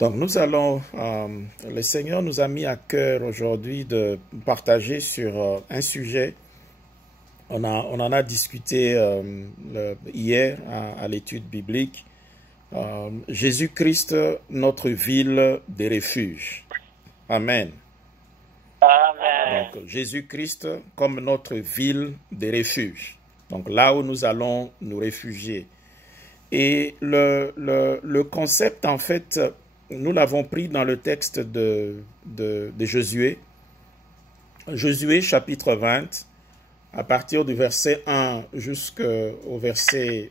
Donc le Seigneur nous a mis à cœur aujourd'hui de partager sur un sujet. On en a discuté hier à l'étude biblique. Jésus-Christ, notre ville de refuge. Amen. Amen. Donc Jésus-Christ comme notre ville de refuge. Donc là où nous allons nous réfugier. Et le concept, en fait, nous l'avons pris dans le texte de Josué. Josué, chapitre 20, à partir du verset 1 jusqu'au verset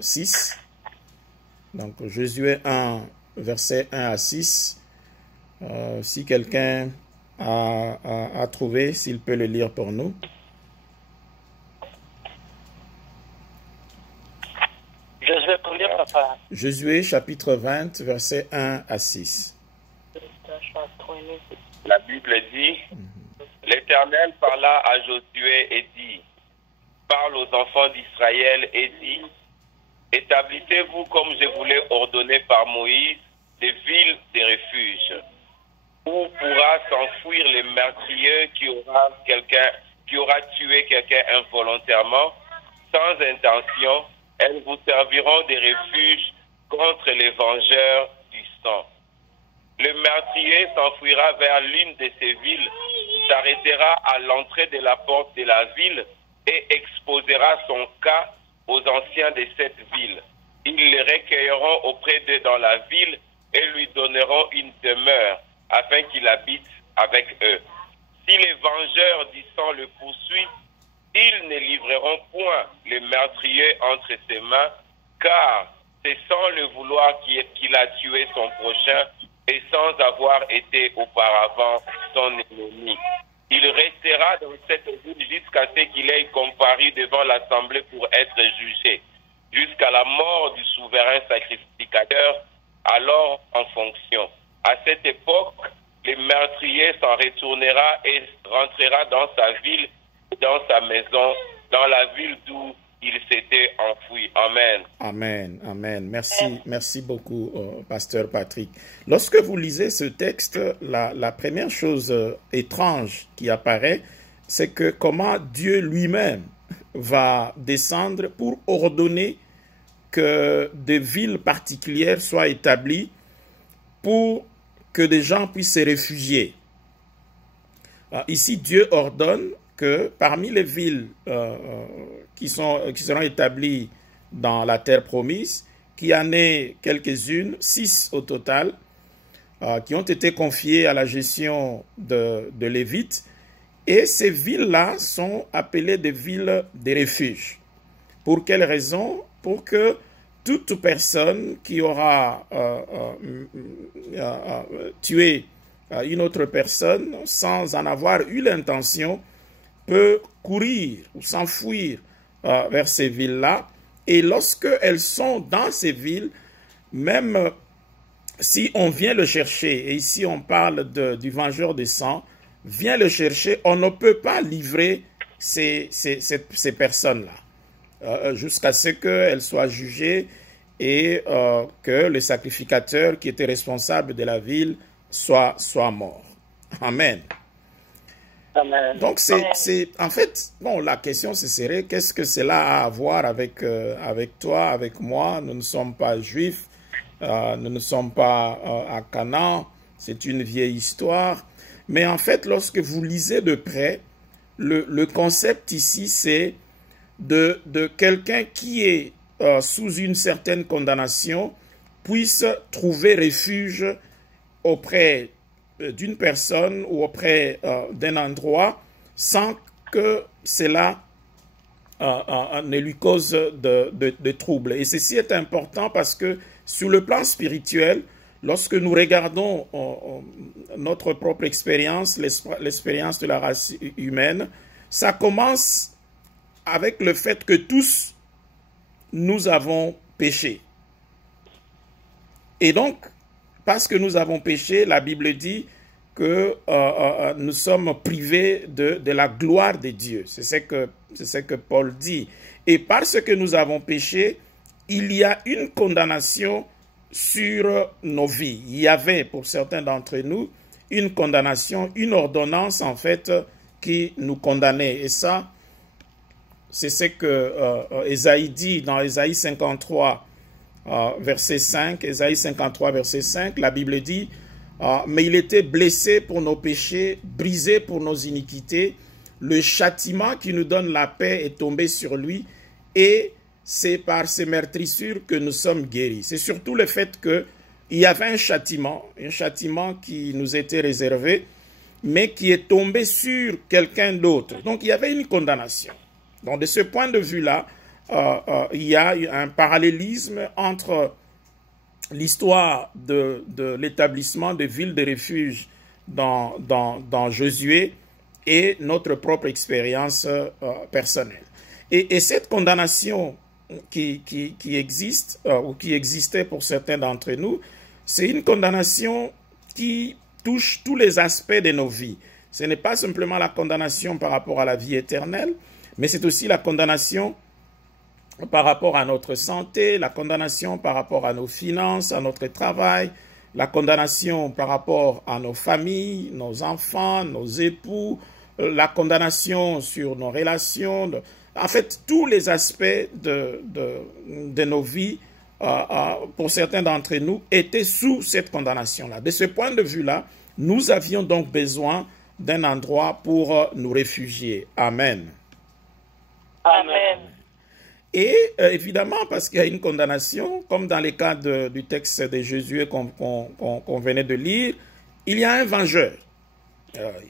6. Donc, Josué 1, verset 1 à 6. Si quelqu'un a trouvé, s'il peut le lire pour nous. Josué, pour lire, papa. Josué, chapitre 20, verset 1 à 6. La Bible dit, l'Éternel parla à Josué et dit, parle aux enfants d'Israël et dit, établissez-vous comme je vous l'ai ordonné par Moïse, des villes de refuge, où pourra s'enfuir les meurtriers qui aura tué quelqu'un involontairement, sans intention. Elles vous serviront de refuge contre les vengeurs du sang. Le meurtrier s'enfuira vers l'une de ces villes, s'arrêtera à l'entrée de la porte de la ville et exposera son cas aux anciens de cette ville. Ils les recueilleront auprès d'eux dans la ville et lui donneront une demeure afin qu'il habite avec eux. Si les vengeurs du sang le poursuivent, ils ne livreront point le meurtrier entre ses mains, car c'est sans le vouloir qu'il a tué son prochain et sans avoir été auparavant son ennemi. Il restera dans cette ville jusqu'à ce qu'il ait comparu devant l'assemblée pour être jugé, jusqu'à la mort du souverain sacrificateur, alors en fonction. À cette époque, le meurtrier s'en retournera et rentrera dans sa ville, dans sa maison, dans la ville d'où il s'était enfoui. Amen. Amen, amen. Merci beaucoup, pasteur Patrick. Lorsque vous lisez ce texte, la première chose étrange qui apparaît, c'est que comment Dieu lui-même va descendre pour ordonner que des villes particulières soient établies pour que des gens puissent se réfugier. Ici, Dieu ordonne que parmi les villes qui seront établies dans la terre promise, qu'il y en ait quelques-unes, 6 au total, qui ont été confiées à la gestion de Lévites. Et ces villes-là sont appelées des villes de refuge. Pour quelle raison? Pour que toute personne qui aura tué une autre personne sans en avoir eu l'intention peut courir ou s'enfuir vers ces villes-là. Et lorsqu'elles sont dans ces villes, même si on vient le chercher, et ici on parle du vengeur de sang, vient le chercher, on ne peut pas livrer ces personnes-là jusqu'à ce qu'elles soient jugées et que le sacrificateur qui était responsable de la ville soit mort. Amen. Amen. Donc, en fait, bon, la question, ce serait, qu'est-ce que cela a à voir avec toi, avec moi? Nous ne sommes pas juifs, nous ne sommes pas à Canaan, c'est une vieille histoire. Mais en fait, lorsque vous lisez de près, le concept ici, c'est de quelqu'un qui est sous une certaine condamnation puisse trouver refuge auprès d'une personne ou auprès d'un endroit sans que cela ne lui cause de troubles. Et ceci est important parce que sur le plan spirituel, lorsque nous regardons notre propre expérience, l'expérience de la race humaine, ça commence avec le fait que tous nous avons péché. Et donc, parce que nous avons péché, la Bible dit que nous sommes privés de la gloire de Dieu. C'est ce que Paul dit. Et parce que nous avons péché, il y a une condamnation sur nos vies. Il y avait pour certains d'entre nous une condamnation, une ordonnance en fait qui nous condamnait. Et ça, c'est ce que Ésaïe dit dans Ésaïe 53, verset 5. Ésaïe 53, verset 5, la Bible dit « Mais il était blessé pour nos péchés, brisé pour nos iniquités. Le châtiment qui nous donne la paix est tombé sur lui et c'est par ses meurtrissures que nous sommes guéris. » C'est surtout le fait qu'il y avait un châtiment qui nous était réservé, mais qui est tombé sur quelqu'un d'autre. Donc, il y avait une condamnation. Donc, de ce point de vue-là, il y a un parallélisme entre l'histoire de l'établissement de villes de refuge dans Josué et notre propre expérience personnelle. Et cette condamnation qui existe, ou qui existait pour certains d'entre nous, c'est une condamnation qui touche tous les aspects de nos vies. Ce n'est pas simplement la condamnation par rapport à la vie éternelle, mais c'est aussi la condamnation par rapport à notre santé, la condamnation par rapport à nos finances, à notre travail, la condamnation par rapport à nos familles, nos enfants, nos époux, la condamnation sur nos relations, en fait, tous les aspects de nos vies, pour certains d'entre nous, étaient sous cette condamnation-là. De ce point de vue-là, nous avions donc besoin d'un endroit pour nous réfugier. Amen. Amen. Et évidemment, parce qu'il y a une condamnation, comme dans le cas du texte de Josué qu'on venait de lire, il y a un vengeur.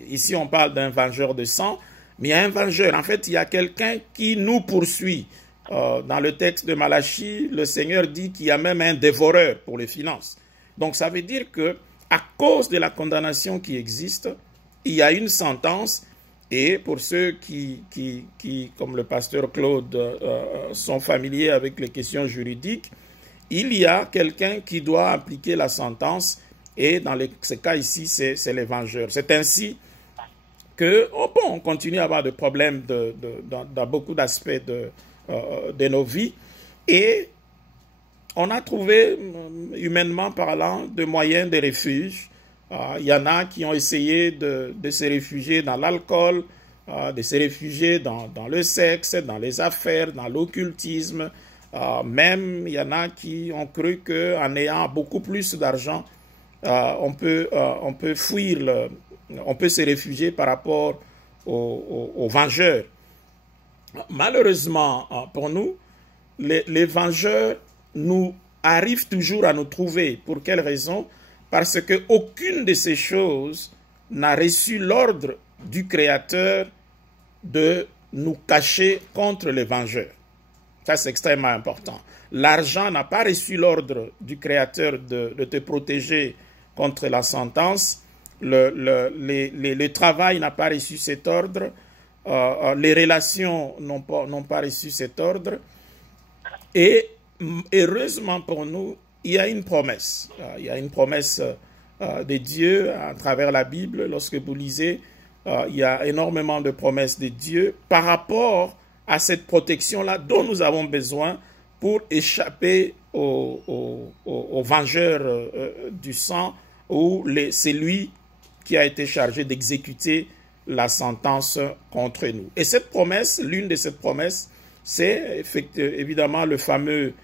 Ici, on parle d'un vengeur de sang, mais il y a un vengeur. En fait, il y a quelqu'un qui nous poursuit. Dans le texte de Malachie, le Seigneur dit qu'il y a même un dévoreur pour les finances. Donc, ça veut dire que à cause de la condamnation qui existe, il y a une sentence. Et pour ceux qui comme le pasteur Claude, sont familiers avec les questions juridiques, il y a quelqu'un qui doit appliquer la sentence. Et dans ce cas ici, c'est les vengeurs. C'est ainsi que, on continue à avoir des problèmes dans beaucoup d'aspects de nos vies. Et on a trouvé, humainement parlant, des moyens de refuge. Il y en a qui ont essayé de se réfugier dans l'alcool, de se réfugier dans le sexe, dans les affaires, dans l'occultisme. Même, il y en a qui ont cru qu'en ayant beaucoup plus d'argent, on peut fuir, on peut se réfugier par rapport aux vengeurs. Malheureusement, pour nous, les vengeurs nous arrivent toujours à nous trouver. Pour quelle raison? Parce qu'aucune de ces choses n'a reçu l'ordre du Créateur de nous cacher contre les vengeurs. Ça, c'est extrêmement important. L'argent n'a pas reçu l'ordre du Créateur de te protéger contre la sentence. Le travail n'a pas reçu cet ordre. Les relations n'ont pas reçu cet ordre. Et heureusement pour nous, il y a une promesse. Il y a une promesse de Dieu à travers la Bible. Lorsque vous lisez, il y a énormément de promesses de Dieu par rapport à cette protection-là dont nous avons besoin pour échapper aux vengeurs du sang, ou c'est lui qui a été chargé d'exécuter la sentence contre nous. Et cette promesse, l'une de ces promesses, c'est évidemment le fameux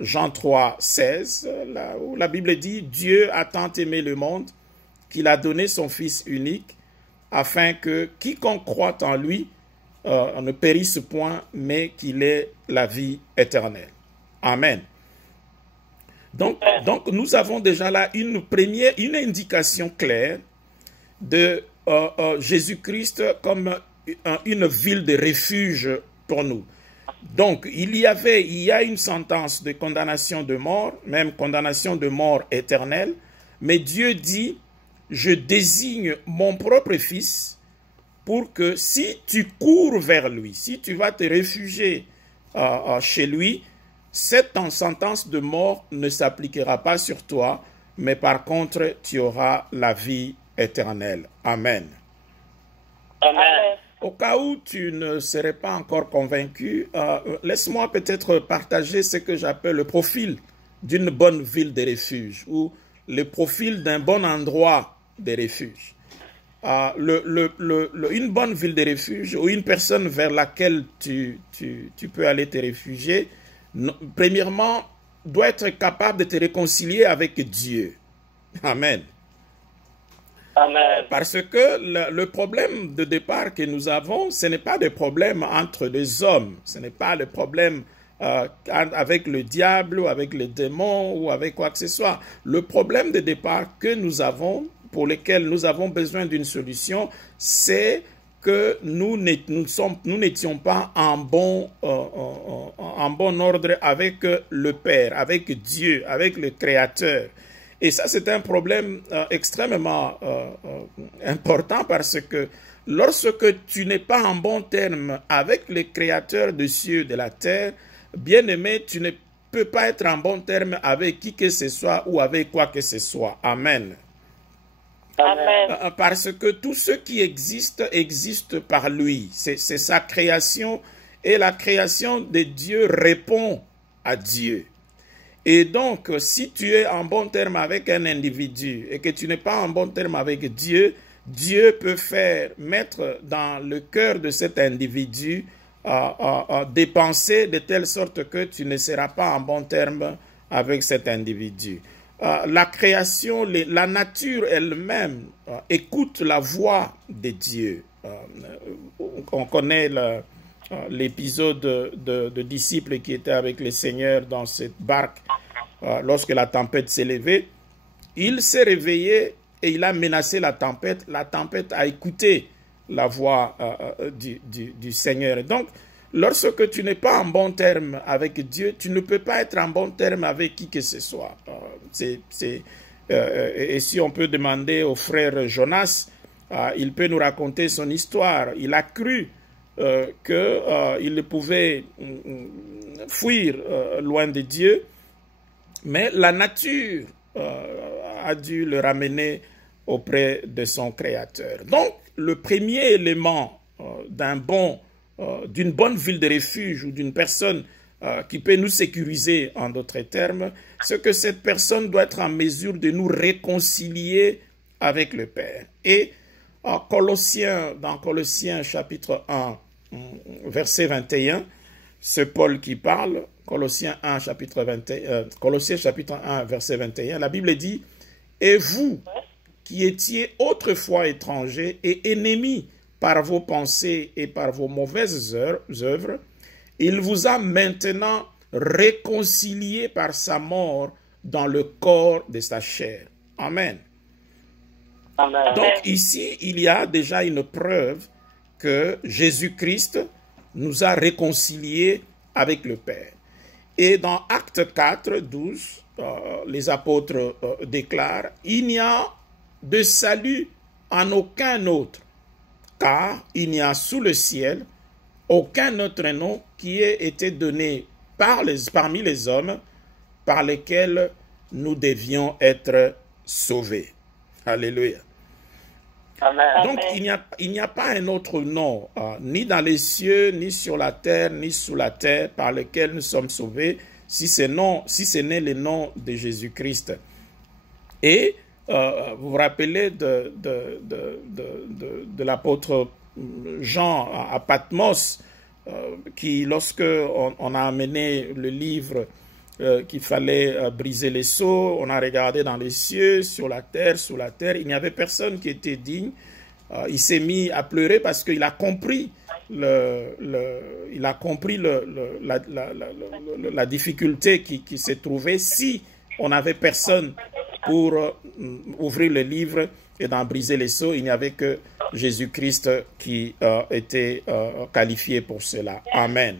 Jean 3, 16, où la Bible dit « Dieu a tant aimé le monde qu'il a donné son Fils unique, afin que quiconque croit en lui ne périsse point, mais qu'il ait la vie éternelle. » Amen. Donc nous avons déjà là une indication claire de Jésus-Christ comme une ville de refuge pour nous. Donc, il y a une sentence de condamnation de mort, même condamnation de mort éternelle, mais Dieu dit, je désigne mon propre Fils pour que si tu cours vers lui, si tu vas te réfugier chez lui, cette sentence de mort ne s'appliquera pas sur toi, mais par contre, tu auras la vie éternelle. Amen. Amen. Au cas où tu ne serais pas encore convaincu, laisse-moi peut-être partager ce que j'appelle le profil d'une bonne ville de refuge ou le profil d'un bon endroit de refuge. Une bonne ville de refuge ou une personne vers laquelle tu peux aller te réfugier, premièrement, doit être capable de te réconcilier avec Dieu. Amen. Amen. Parce que le problème de départ que nous avons, ce n'est pas des problèmes entre les hommes, ce n'est pas le problème avec le diable ou avec les démons ou avec quoi que ce soit. Le problème de départ que nous avons, pour lequel nous avons besoin d'une solution, c'est que nous n'étions pas en bon ordre avec le Père, avec Dieu, avec le Créateur. Et ça, c'est un problème extrêmement important parce que lorsque tu n'es pas en bon terme avec le Créateur des cieux et de la terre, bien-aimé, tu ne peux pas être en bon terme avec qui que ce soit ou avec quoi que ce soit. Amen. Amen. Parce que tout ce qui existe, existe par lui. C'est sa création et la création de Dieu répond à Dieu. Et donc, si tu es en bon terme avec un individu et que tu n'es pas en bon terme avec Dieu, Dieu peut mettre dans le cœur de cet individu des pensées de telle sorte que tu ne seras pas en bon terme avec cet individu. La création, la nature elle-même écoute la voix de Dieu. On connaît l'épisode de disciples qui étaient avec le Seigneur dans cette barque lorsque la tempête s'est levée. Il s'est réveillé et il a menacé la tempête. La tempête a écouté la voix du Seigneur. Donc, lorsque tu n'es pas en bon terme avec Dieu, tu ne peux pas être en bon terme avec qui que ce soit. Et si on peut demander au frère Jonas, il peut nous raconter son histoire. Il a cru qu'il pouvait fuir loin de Dieu, mais la nature a dû le ramener auprès de son Créateur. Donc, le premier élément d'une bonne ville de refuge ou d'une personne qui peut nous sécuriser en d'autres termes, c'est que cette personne doit être en mesure de nous réconcilier avec le Père. Et dans Colossiens chapitre 1, verset 21, c'est Paul qui parle, Colossiens chapitre 1, verset 21, la Bible dit « Et vous, qui étiez autrefois étrangers et ennemis par vos pensées et par vos mauvaises œuvres, il vous a maintenant réconciliés par sa mort dans le corps de sa chair. » Amen. Amen. Donc ici, il y a déjà une preuve que Jésus-Christ nous a réconciliés avec le Père. Et dans Actes 4, 12, les apôtres déclarent « Il n'y a de salut en aucun autre, car il n'y a sous le ciel aucun autre nom qui ait été donné parmi les hommes par lesquels nous devions être sauvés. » Alléluia. Amen. Donc, il n'y a pas un autre nom, ni dans les cieux, ni sur la terre, ni sous la terre, par lequel nous sommes sauvés, si ce n'est le nom de Jésus-Christ. Et vous vous rappelez de l'apôtre Jean à Patmos, qui, lorsque on a amené le livre qu'il fallait briser les sceaux, on a regardé dans les cieux, sur la terre, sous la terre, il n'y avait personne qui était digne. Il s'est mis à pleurer parce qu'il a compris la difficulté qui s'est trouvée si on n'avait personne pour ouvrir le livre et d'en briser les sceaux. Il n'y avait que Jésus-Christ qui était qualifié pour cela. Amen.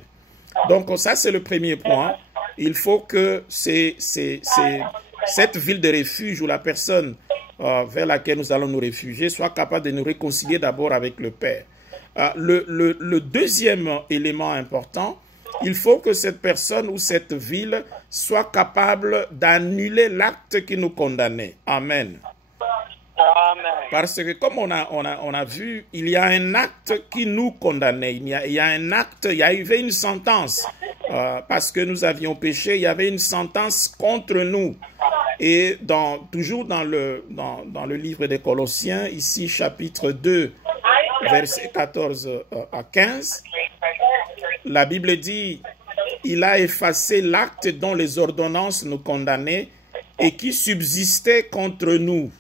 Donc ça, c'est le premier point. Il faut que cette ville de refuge où la personne vers laquelle nous allons nous réfugier soit capable de nous réconcilier d'abord avec le Père. Le deuxième élément important, il faut que cette personne ou cette ville soit capable d'annuler l'acte qui nous condamnait. Amen. Amen. Parce que comme on a vu, il y a un acte qui nous condamnait. Il y a un acte, il y avait une sentence parce que nous avions péché, il y avait une sentence contre nous. Et toujours dans le livre des Colossiens, ici chapitre 2, versets 14 à 15, la Bible dit « Il a effacé l'acte dont les ordonnances nous condamnaient et qui subsistait contre nous.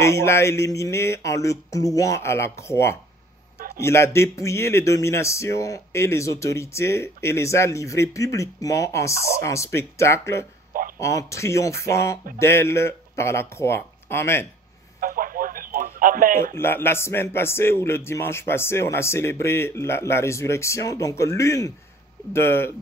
Et il a éliminé en le clouant à la croix. Il a dépouillé les dominations et les autorités et les a livrées publiquement en spectacle en triomphant d'elles par la croix. » Amen. Amen. La semaine passée ou le dimanche passé, on a célébré la résurrection. Donc, l'une de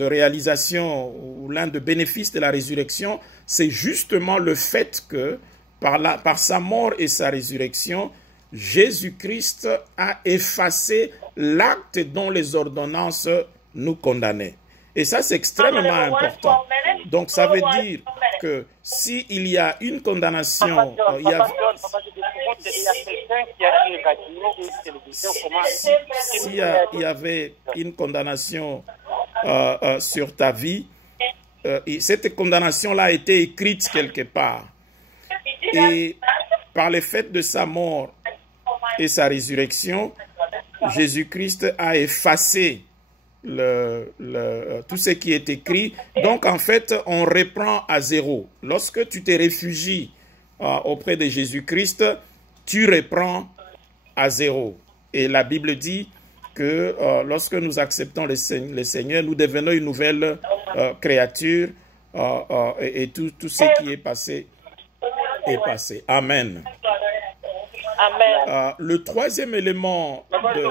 réalisation ou l'un des bénéfices de la résurrection, c'est justement le fait que par sa mort et sa résurrection, Jésus-Christ a effacé l'acte dont les ordonnances nous condamnaient. Et ça, c'est extrêmement important. Donc, ça veut dire que s'il y a une condamnation, s'il y avait une condamnation sur ta vie, cette condamnation-là a été écrite quelque part. Et par le fait de sa mort et sa résurrection, Jésus-Christ a effacé tout ce qui est écrit. Donc, en fait, on reprend à zéro. Lorsque tu te réfugies auprès de Jésus-Christ, tu reprends à zéro. Et la Bible dit que lorsque nous acceptons le Seigneur, nous devenons une nouvelle créature et tout ce qui est passé est passé. Amen. Amen. Le troisième élément de...